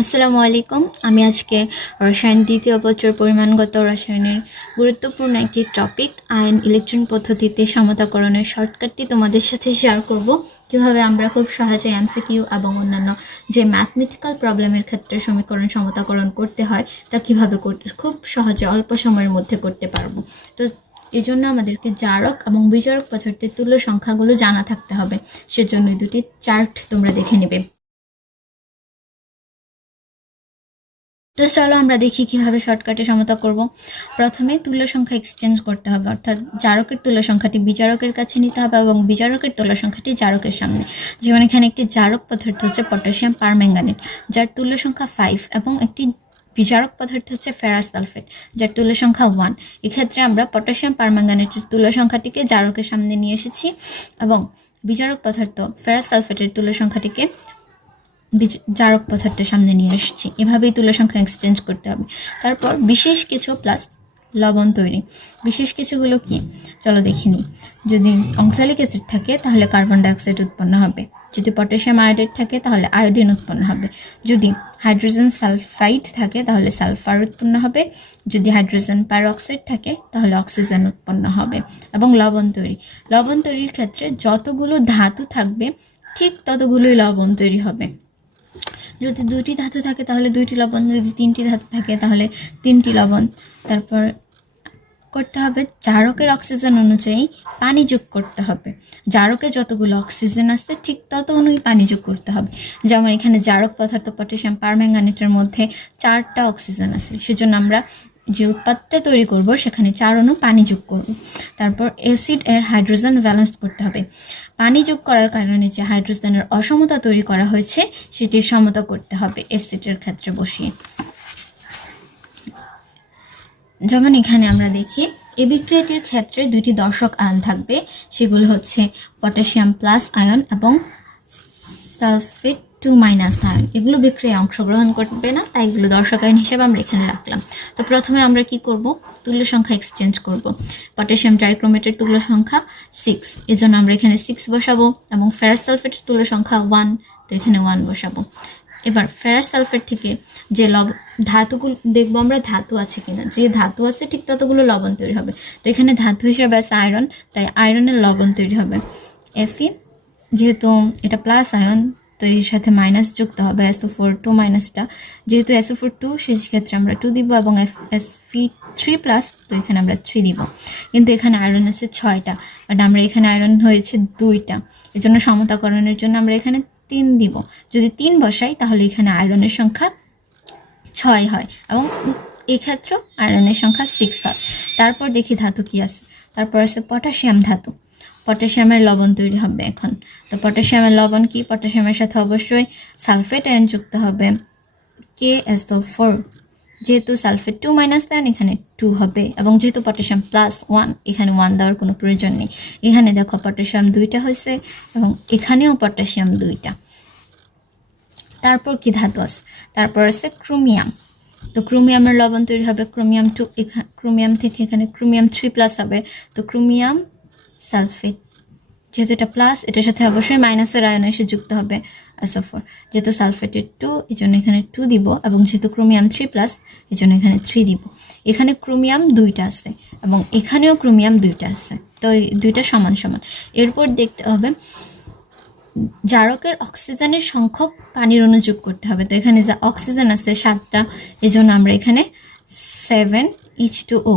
আসসালামু আলাইকুম। আমি আজকে রসায়ন দ্বিতীয় পত্রের পরিমাণগত রসায়নের গুরুত্বপূর্ণ একটি টপিক আয়ন ইলেকট্রন পদ্ধতিতে সমতাকরণের শর্টকাটটি তোমাদের সাথে শেয়ার করব। কিভাবে আমরা খুব সহজে এমসিকিউ এবং অন্যান্য যে ম্যাথমেটিক্যাল প্রবলেমের ক্ষেত্রে সমীকরণ সমতাকরণ করতে হয় তা কিভাবে খুব সহজে অল্প সময়ের মধ্যে করতে পারবো। তো এই জন্য আমাদেরকে জারক এবং বিজারক পদার্থের তুল্য সংখ্যাগুলো জানা থাকতে হবে। সেজন্য দুটি চার্ট তোমরা দেখে নেবে। তো চলো আমরা দেখি কিভাবে শর্টকাটে সমতা করব। প্রথমে তুল্য সংখ্যা এক্সচেঞ্জ করতে হবে, অর্থাৎ জারকের তুল্য সংখ্যাটি বিজারকের কাছে নিতে হবে এবং বিজারকের তুল্য সংখ্যাটি জারকের সামনে। যেমন এখানে একটি জারক পদার্থ হচ্ছে পটাশিয়াম পারম্যাঙ্গানেট, যার তুল্য সংখ্যা 5, এবং একটি বিজারক পদার্থ হচ্ছে ফেরাস সালফেট, যার তুল্য সংখ্যা 1। এক্ষেত্রে আমরা পটাশিয়াম পারম্যাঙ্গানেটের তুল্য সংখ্যাটিকে জারকের সামনে নিয়ে এসেছি এবং বিজারক পদার্থ ফেরাস সালফেটের তুল্য সংখ্যাটিকে জারক পদার্থের সামনে নিয়ে এসেছি। এভাবেই তুল্য সংখ্যা এক্সচেঞ্জ করতে হবে। তারপর বিশেষ কিছু প্লাস লবণ তৈরি। বিশেষ কিছুগুলো কি চলো দেখে নিই। যদি অক্সালিক অ্যাসিড থাকে তাহলে কার্বন ডাইঅক্সাইড উৎপন্ন হবে, যদি পটাশিয়াম আয়োডাইড থাকে তাহলে আয়োডিন উৎপন্ন হবে, যদি হাইড্রোজেন সালফাইড থাকে তাহলে সালফার উৎপন্ন হবে, যদি হাইড্রোজেন পারঅক্সাইড থাকে তাহলে অক্সিজেন উৎপন্ন হবে। এবং লবণ তৈরি। লবণ তৈরির ক্ষেত্রে যতগুলো ধাতু থাকবে ঠিক ততগুলোই লবণ তৈরি হবে। যদি 2টি ধাতু থাকে তাহলে 2টি লবণ, যদি 3টি ধাতু থাকে তাহলে 3টি লবণ। তারপর করতে হবে জারকের অক্সিজেন অনুযায়ী পানি যোগ করতে হবে। জারকে যতগুলো অক্সিজেন আছে ঠিক তত অনুযায়ী পানি যোগ করতে হবে। যেমন এখানে জারক পদার্থ পটাশিয়াম পারম্যাঙ্গানেটের মধ্যে 4টা অক্সিজেন আছে, সেজন্য আমরা যে উৎপাদটা তৈরি করব সেখানে 4 অণু পানি যোগ করব। তারপর অ্যাসিড এর হাইড্রোজেন ব্যালেন্স করতে হবে। পানি যোগ করার কারণে যে হাইড্রোজেনের অসমতা তৈরি করা হয়েছে সেটির সমতা করতে হবে অ্যাসিডের ক্ষেত্রে বসিয়ে। যেমন এখানে আমরা দেখি এই বিক্রিয়াটির ক্ষেত্রে 2টি দর্শক আয়ন থাকবে, সেগুলো হচ্ছে পটাশিয়াম প্লাস আয়ন এবং সালফেট 2- আয়ন। এগুলো বিক্রিয়ায় অংশগ্রহণ করবে না, তাই এগুলো দর্শক আয়ন হিসেবে আমরা এখানে রাখলাম। তো প্রথমে আমরা কি করব, তুল্য সংখ্যা এক্সচেঞ্জ করব। পটাশিয়াম ট্রাইক্রোমেটের তুল্য সংখ্যা 6, এজন্য আমরা এখানে 6 বসাবো, এবং ফেরাস সালফেটের তুল্য সংখ্যা 1, তো এখানে 1 বসাবো। এবার ফেরাস সালফেট থেকে যে ধাতুগুলো দেখবো আমরা ধাতু আছে কিনা, যে ধাতু আছে ঠিক ততগুলো লবণ তৈরি হবে। তো এখানে ধাতু হিসেবে আছে আয়রন, তাই আয়রনের লবণ তৈরি হবে Fe। যেহেতু এটা প্লাস আয়ন তো এর সাথে মাইনাস যুক্ত হবে, SO4 2 মাইনাসটা, যেহেতু SO4 2 সেই ক্ষেত্রে আমরা 2 দিব, এবং Sp3+, তো এখানে আমরা 3 দিব। কিন্তু এখানে আয়রন আছে 6টা, বাট আমরা এখানে আয়রন হয়েছে 2টা, এর জন্য সমতাকরণের জন্য আমরা এখানে 3 দিব। যদি 3 বসাই তাহলে এখানে আয়রনের সংখ্যা 6 হয়, এবং এক্ষেত্রে আয়রনের সংখ্যা 6 হয়। তারপর দেখি ধাতু কি আছে। তারপর আছে পটাশিয়াম ধাতু। পটাশিয়ামের লবণ তৈরি হবে এখন। তো পটাশিয়ামের লবণ কি, পটাশিয়ামের সাথে অবশ্যই সালফেট আয়ন যুক্ত হবে KSO4। যেহেতু সালফেট 2- আয়ন এখানে 2 হবে, এবং যেহেতু পটাশিয়াম প্লাস 1 এখানে 1 দেওয়ার কোনো প্রয়োজন নেই। এখানে দেখো পটাশিয়াম 2টা হয়েছে, এবং এখানেও পটাশিয়াম 2টা। তারপর কি ধাতু আছে, তারপর আছে ক্রোমিয়াম। তো ক্রোমিয়ামের লবণ তৈরি হবে ক্রোমিয়াম 2, ক্রোমিয়াম থেকে এখানে ক্রোমিয়াম 3+ হবে, তো ক্রোমিয়াম সালফেট, যেহেতু এটা প্লাস এটার সাথে অবশ্যই মাইনাসের আয়ন এসে যুক্ত হবে SO4। যেহেতু সালফেটের 2 এই জন্য এখানে 2 দিব, এবং যেহেতু ক্রোমিয়াম 3+ এই জন্য এখানে 3 দিব। এখানে ক্রোমিয়াম 2টা আছে এবং এখানেও ক্রোমিয়াম 2টা আছে, তো এই 2টা সমান সমান। এরপর দেখতে হবে জারকের অক্সিজেনের সংখ্যক পানির অণু যোগ করতে হবে। তো এখানে যা অক্সিজেন আছে 7টা, এজন্য আমরা এখানে 7H2O।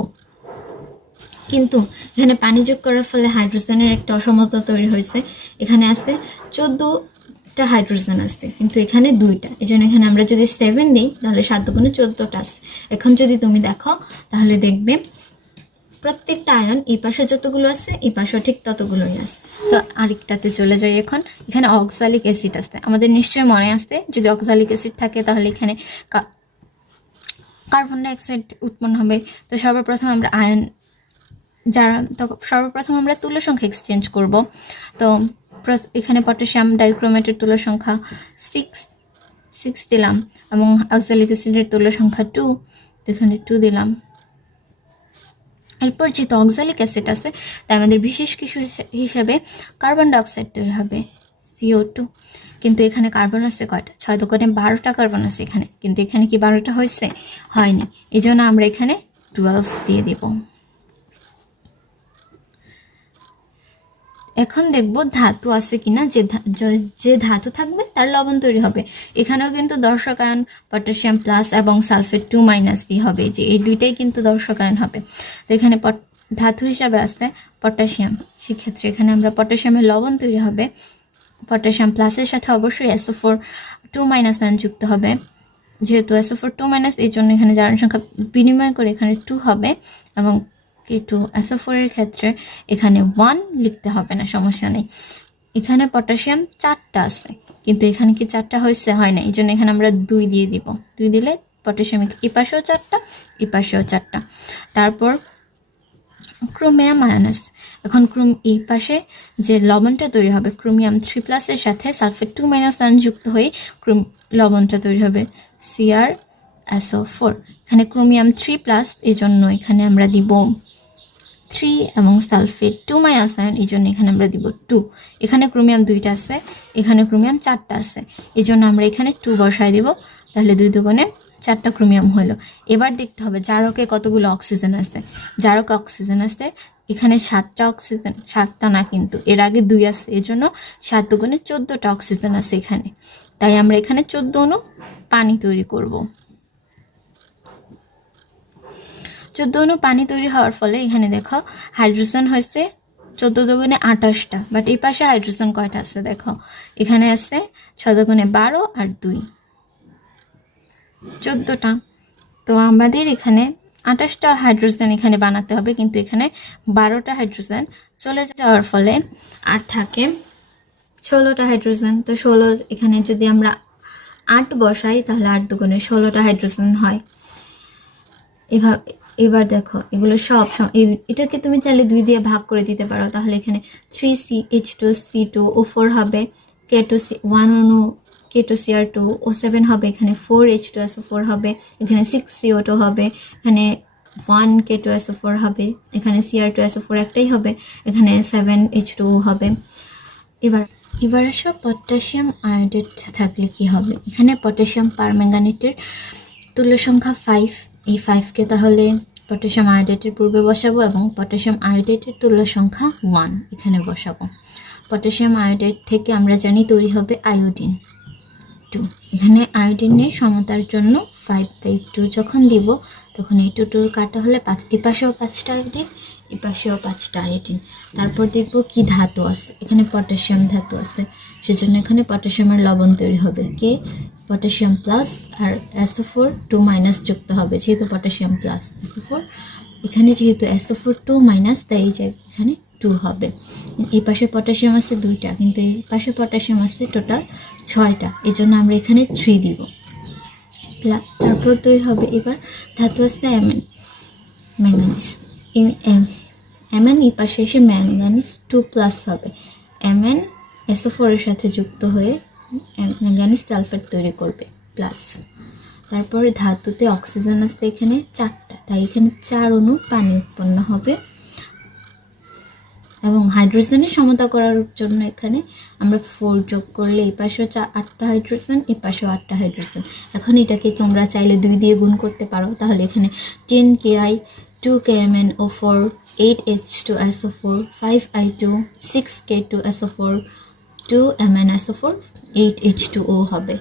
কিন্তু এখানে পানি যোগ করার ফলে হাইড্রোজেনের একটা অসমতা তৈরি হয়েছে। এখানে আছে 14টা হাইড্রোজেন আছে, কিন্তু এখানে 2টা, এজন্য এখানে আমরা যদি 7 দিই তাহলে 7 গুণে 14টা আছে। এখন যদি তুমি দেখো তাহলে দেখবে প্রত্যেকটা আয়ন এই পাশে যতগুলো আছে এই পাশেও ঠিক ততগুলোই আছে। তো আরেকটাতে চলে যাই এখন। এখানে অক্সালিক অ্যাসিড আছে, আমাদের নিশ্চয়ই মনে আছে যদি অক্সালিক অ্যাসিড থাকে তাহলে এখানে কার্বন ডাইঅক্সাইড উৎপন্ন হবে। তো সর্বপ্রথম আমরা তুল্য সংখ্যা এক্সচেঞ্জ করব। তো এখানে পটাশিয়াম ডাইক্রোমেটের তুল্য সংখ্যা 6 দিলাম, এবং অক্সালিক অ্যাসিডের তুল্য সংখ্যা 2, তো এখানে 2 দিলাম। এরপর যেহেতু অক্সালিক অ্যাসিড আছে তাই আমাদের বিশেষ কিছু হিসাবে কার্বন ডাইঅক্সাইড তৈরি হবে CO2, কিন্তু এখানে কার্বন আছে কয়টা? 6 দোকানে 12টা কার্বন আছে এখানে, কিন্তু এখানে কি 12টা হয়েছে? হয়নি। এই জন্য আমরা এখানে 12 দিয়ে দেব। এখন দেখব ধাতু আছে কিনা, যে ধাতু থাকবে তার লবণ তৈরি হবে। এখানেও কিন্তু দর্শক আয়ন পটাশিয়াম প্লাস এবং সালফেট 2- দিয়ে হবে, যে এই দুইটাই কিন্তু দর্শক আয়ন হবে। তো এখানে ধাতু হিসাবে আছে পটাশিয়াম, সেক্ষেত্রে এখানে আমরা পটাশিয়ামের লবণ তৈরি হবে। পটাশিয়াম প্লাসের সাথে অবশ্যই SO4 2- আয়ন যুক্ত হবে, যেহেতু SO4 2- এই জন্য এখানে জারণ সংখ্যা বিনিময় করে এখানে 2 হবে, এবং K2 SO4 এর ক্ষেত্রে এখানে 1 লিখতে হবে না, সমস্যা নেই। এখানে পটাশিয়াম 4টা আছে, কিন্তু এখানে কি 4টা হয়েছে? হয় না, এই জন্য এখানে আমরা 2 দিয়ে দিব। 2 দিলে পটাশিয়াম এই পাশেও 4টা, এই পাশেও 4টা। তারপর ক্রোমিয়াম আয়ন আছে। এখন এই পাশে যে লবণটা তৈরি হবে ক্রোমিয়াম 3+ এর সাথে সালফেট 2- আয়ন যুক্ত হয়ে লবণটা তৈরি হবে CrSO4। এখানে ক্রোমিয়াম 3+, এই জন্য এখানে আমরা দিব 3, এবং সালফেট 2- আয়ন, এই জন্য এখানে আমরা দিব 2। এখানে ক্রোমিয়াম 2টা আছে, এখানে ক্রোমিয়াম 4টা আছে, এই জন্য আমরা এখানে 2 বসায় দিব। তাহলে 2 দুগুণে 4টা ক্রোমিয়াম হলো। এবার দেখতে হবে জারকে কতগুলো অক্সিজেন আছে। জারকে অক্সিজেন আছে এখানে 7টা অক্সিজেন, 7টা না কিন্তু, এর আগে 2 আছে, এই জন্য 7 দুগুণে 14টা অক্সিজেন আছে এখানে। তাই আমরা এখানে 14 অণু পানি তৈরি করব। 14 অণু পানি তৈরি হওয়ার ফলে এখানে দেখো হাইড্রোজেন হয়েছে 14 দুগুণে 28টা, বাট এই পাশে হাইড্রোজেন কয়টা আছে দেখো, এখানে আছে 6 দুগুণে 12 আর 2 14টা। তো আমাদের এখানে 28টা হাইড্রোজেন এখানে বানাতে হবে, কিন্তু এখানে 12টা হাইড্রোজেন চলে যাওয়ার ফলে আর থাকে 16টা হাইড্রোজেন। তো 16 এখানে যদি আমরা 8 বসাই তাহলে 8 দুগুণে 16টা হাইড্রোজেন হয়। এবার দেখো এগুলো সব এটাকে তুমি চাইলে 2 দিয়ে ভাগ করে দিতে পারো, তাহলে এখানে 3CH2C2O4 হবে, K2C1 অণু K2Cr2 O7 হবে, এখানে 4H2SO4 হবে, এখানে 6CO2 হবে, এখানে 1K2SO4 হবে, এখানে Cr2SO4 একটাই হবে, এখানে 7H2O হবে। এবার আসো পটাশিয়াম আয়োডেট থাকলে কি হবে। এখানে পটাশিয়াম পারম্যাঙ্গানেটের তুল্য সংখ্যা 5, এই 5কে তাহলে পটাশিয়াম আয়োডেটের পূর্বে বসাবো, এবং পটাশিয়াম আয়োডেটের তুল্য সংখ্যা 1 এখানে বসাবো। পটাশিয়াম আয়োডেট থেকে আমরা জানি তৈরি হবে আয়োডিন 2। এখানে আয়োডিনের সমতার জন্য 5/2 যখন দিব তখন এই 2 কাটা হলে 5, এপাশেও 5টা আয়োডিন, এপাশেও 5টা আয়োডিন। তারপর দেখব কি ধাতু আছে, এখানে পটাশিয়াম ধাতু আছে, সেজন্য এখানে পটাশিয়ামের লবণ তৈরি হবে, কে পটাশিয়াম প্লাস আর SO4 2- যুক্ত হবে, যেহেতু পটাশিয়াম প্লাস SO4, এখানে যেহেতু SO4 2- তাই এখানে 2 হবে। এই পাশে পটাশিয়াম আছে 2টা, কিন্তু এই পাশে পটাশিয়াম আছে টোটাল 6টা, এই জন্য আমরা এখানে 3 দিব। তারপর তৈরি হবে এবার ধাতু আছে ম্যাঙ্গানিজ। Mn এই পাশে এসে ম্যাঙ্গানিজ 2+ হবে, Mn SO4 এর সাথে যুক্ত হয়ে ম্যাঙ্গানিজ সালফেট তৈরি করবে প্লাস। তারপরে ধাতুতে অক্সিজেন আছে এখানে 4টা, তাই এখানে 4 অণু পানি উৎপন্ন হবে, এবং হাইড্রোজেনের সমতা করার জন্য এখানে আমরা 4 যোগ করলে এই পাশেও 8টা হাইড্রোজেন, এই পাশেও 8টা হাইড্রোজেন। এখন এটাকে তোমরা চাইলে 2 দিয়ে গুণ করতে পারো, তাহলে এখানে 10Ki 2KMnO4 8H2SO4 5I2 6K2SO4 2MnSO4 8H2O হবে।